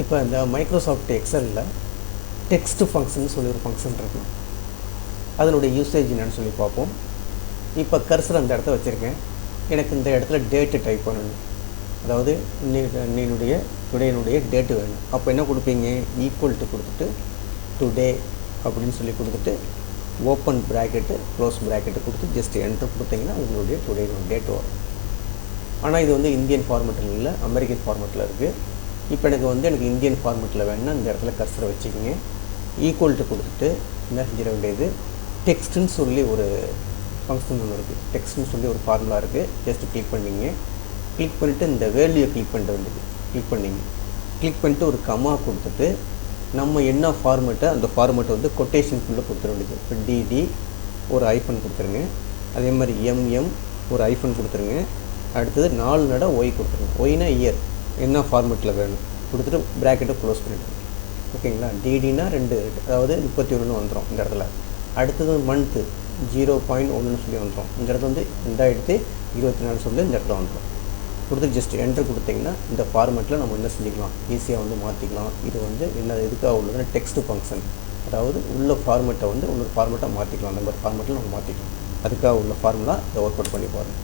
இப்போ இந்த Microsoft எக்ஸலில் text function சொல்லி ஒரு ஃபங்க்ஷன் இருக்கும். அதனுடைய யூசேஜ் என்னன்னு சொல்லி பார்ப்போம். இப்போ கர்சர் அந்த இடத்த வச்சுருக்கேன். எனக்கு இந்த இடத்துல டேட்டு டைப் பண்ணணும். அதாவது நீனுடைய டுடேனுடைய டேட்டு வேணும். அப்போ என்ன கொடுப்பீங்க? ஈக்குவல் டு கொடுத்துட்டு டுடே அப்படின்னு சொல்லி கொடுத்துட்டு ஓப்பன் ப்ராக்கெட்டு க்ளோஸ் ப்ராக்கெட்டு கொடுத்து ஜஸ்ட் என்ட்ரு கொடுத்தீங்கன்னா உங்களுடைய டுடேனுடைய டேட்டு வரும். ஆனால் இது வந்து இந்தியன் ஃபார்மெட்டில் இல்லை, அமெரிக்கன் ஃபார்மெட்டில் இருக்குது. இப்போ எனக்கு இந்தியன் ஃபார்மெட்டில் வேணும்னா இந்த இடத்துல கர்சரை வச்சுக்கிங்க. ஈக்குவல் டு கொடுத்துட்டு என்ன செஞ்சிட வேண்டியது, டெக்ஸ்ட்டுன்னு சொல்லி ஒரு ஃபங்க்ஷன் ஒன்று இருக்குது. டெக்ஸ்ட்னு சொல்லி ஒரு ஃபார்முலா இருக்குது. ஜஸ்ட்டு கிளிக் பண்ணிங்க. கிளிக் பண்ணிவிட்டு இந்த வேல்யூயை கிளிக் பண்ணிட்டு வேண்டியது கிளிக் பண்ணிங்க. கிளிக் பண்ணிட்டு ஒரு கமா கொடுத்துட்டு நம்ம என்ன ஃபார்மெட்டை அந்த ஃபார்மெட்டை வந்து கொட்டேஷனுக்குள்ளே கொடுத்துட வேண்டியது. இப்போ டிடி ஒரு ஐஃபன் கொடுத்துருங்க. அதே மாதிரி எம்எம் ஒரு ஐஃபன் கொடுத்துருங்க. அடுத்தது 4 நட ஒய் கொடுத்துருங்க. ஒய்னா இயர் என்ன ஃபார்மெட்டில் வேணும் கொடுத்துட்டு ப்ராக்கெட்டை க்ளோஸ் பண்ணிவிடுங்க. ஓகேங்களா? டிடினா 2 அதாவது 31 வந்துடும் இந்த இடத்துல. அடுத்தது மந்த்து 0.1 சொல்லி வந்துடும். இந்த இடத்துல வந்து 2024 சொல்லி இந்த இடத்துல வந்துடும். கொடுத்து ஜஸ்ட் என்ட்ரு கொடுத்தீங்கன்னா இந்த ஃபார்மெட்டில் நம்ம என்ன செஞ்சுக்கலாம், ஈஸியாக வந்து மாற்றிக்கலாம். இது வந்து என்ன எதுக்காக உள்ளதுன்னா டெக்ஸ்ட் ஃபங்க்ஷன். அதாவது உள்ள ஃபார்மெட்டை வந்து இன்னொரு ஃபார்மெட்டாக மாற்றிக்கலாம். அந்த மாதிரி ஃபார்மெட்டில் நம்ம மாற்றிக்கலாம். அதுக்காக உள்ள ஃபார்முலா இதை ஒர்க் அவுட் பண்ணி பாருங்கள்.